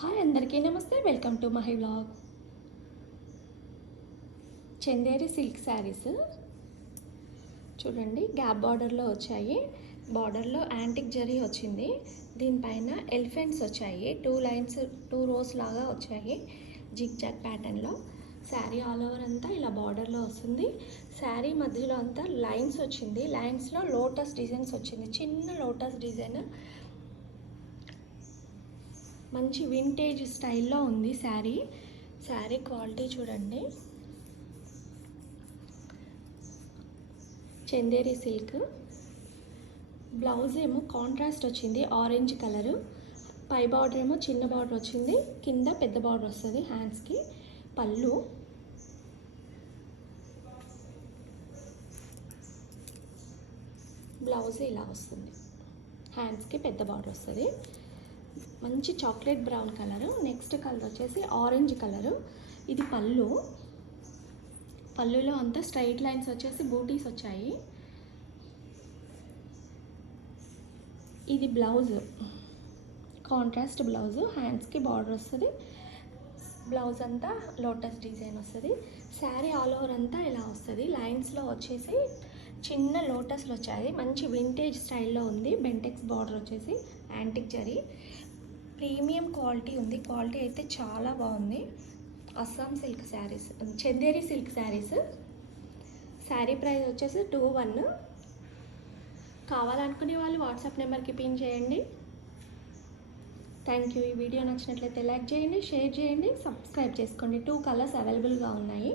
Hi అందరికీ నమస్తే, welcome to my vlog. Chanderi silk saris చూడండి, గ్యాప్ బార్డర్లో వచ్చాయి. బార్డర్లో యాంటిక్ జరీ వచ్చింది. దీనిపైన ఎలిఫెంట్స్ వచ్చాయి. 2 లైన్స్ 2 రోస్ లాగా వచ్చాయి జిగ్ జాగ్ ప్యాటర్న్లో. శారీ ఆల్ ఓవర్ అంతా ఇలా బార్డర్లో వస్తుంది. శారీ మధ్యలో అంతా లైన్స్ వచ్చింది. లైన్స్లో లోటస్ డిజైన్స్ వచ్చింది, చిన్న లోటస్ డిజైన్. మంచి వింటేజ్ స్టైల్లో ఉంది శారీ. శారీ క్వాలిటీ చూడండి. చందేరి సిల్క్. బ్లౌజ్ ఏమో కాంట్రాస్ట్ వచ్చింది, ఆరెంజ్ కలరు. పై బార్డర్ ఏమో చిన్న బార్డర్ వచ్చింది, కింద పెద్ద బార్డర్ వస్తుంది హ్యాండ్స్కి. పళ్ళు. బ్లౌజ్ ఇలా వస్తుంది, హ్యాండ్స్కి పెద్ద బార్డర్ వస్తుంది. మంచి chocolate brown colour. Next colour వచ్చేసి ఆరెంజ్ కలరు. ఇది పళ్ళు. పళ్ళులో అంతా స్ట్రైట్ లైన్స్ వచ్చేసి బూటీస్ వచ్చాయి. ఇది బ్లౌజ్, కాంట్రాస్ట్ బ్లౌజ్, హ్యాండ్స్కి బార్డర్ వస్తుంది. బ్లౌజ్ అంతా లోటస్ డిజైన్ వస్తుంది. శారీ ఆల్ ఓవర్ అంతా ఇలా వస్తుంది. లైన్స్లో వచ్చేసి చిన్న లోటస్లు వచ్చాయి. మంచి వింటేజ్ స్టైల్లో ఉంది. బెంటెక్స్ బార్డర్ వచ్చేసి యాంటిక్ జరీ. ప్రీమియం క్వాలిటీ ఉంది. క్వాలిటీ అయితే చాలా బాగుంది. Assam silk saris, Chanderi silk saris. Sari price వచ్చేసి 21. కావాలనుకునే వాళ్ళు వాట్సాప్ నెంబర్కి పిన్ చేయండి. Thank you. ఈ వీడియో నచ్చినట్లయితే లైక్ చేయండి, షేర్ చేయండి, సబ్స్క్రైబ్ చేసుకోండి. 2 కలర్స్ అవైలబుల్గా ఉన్నాయి.